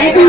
Thank you.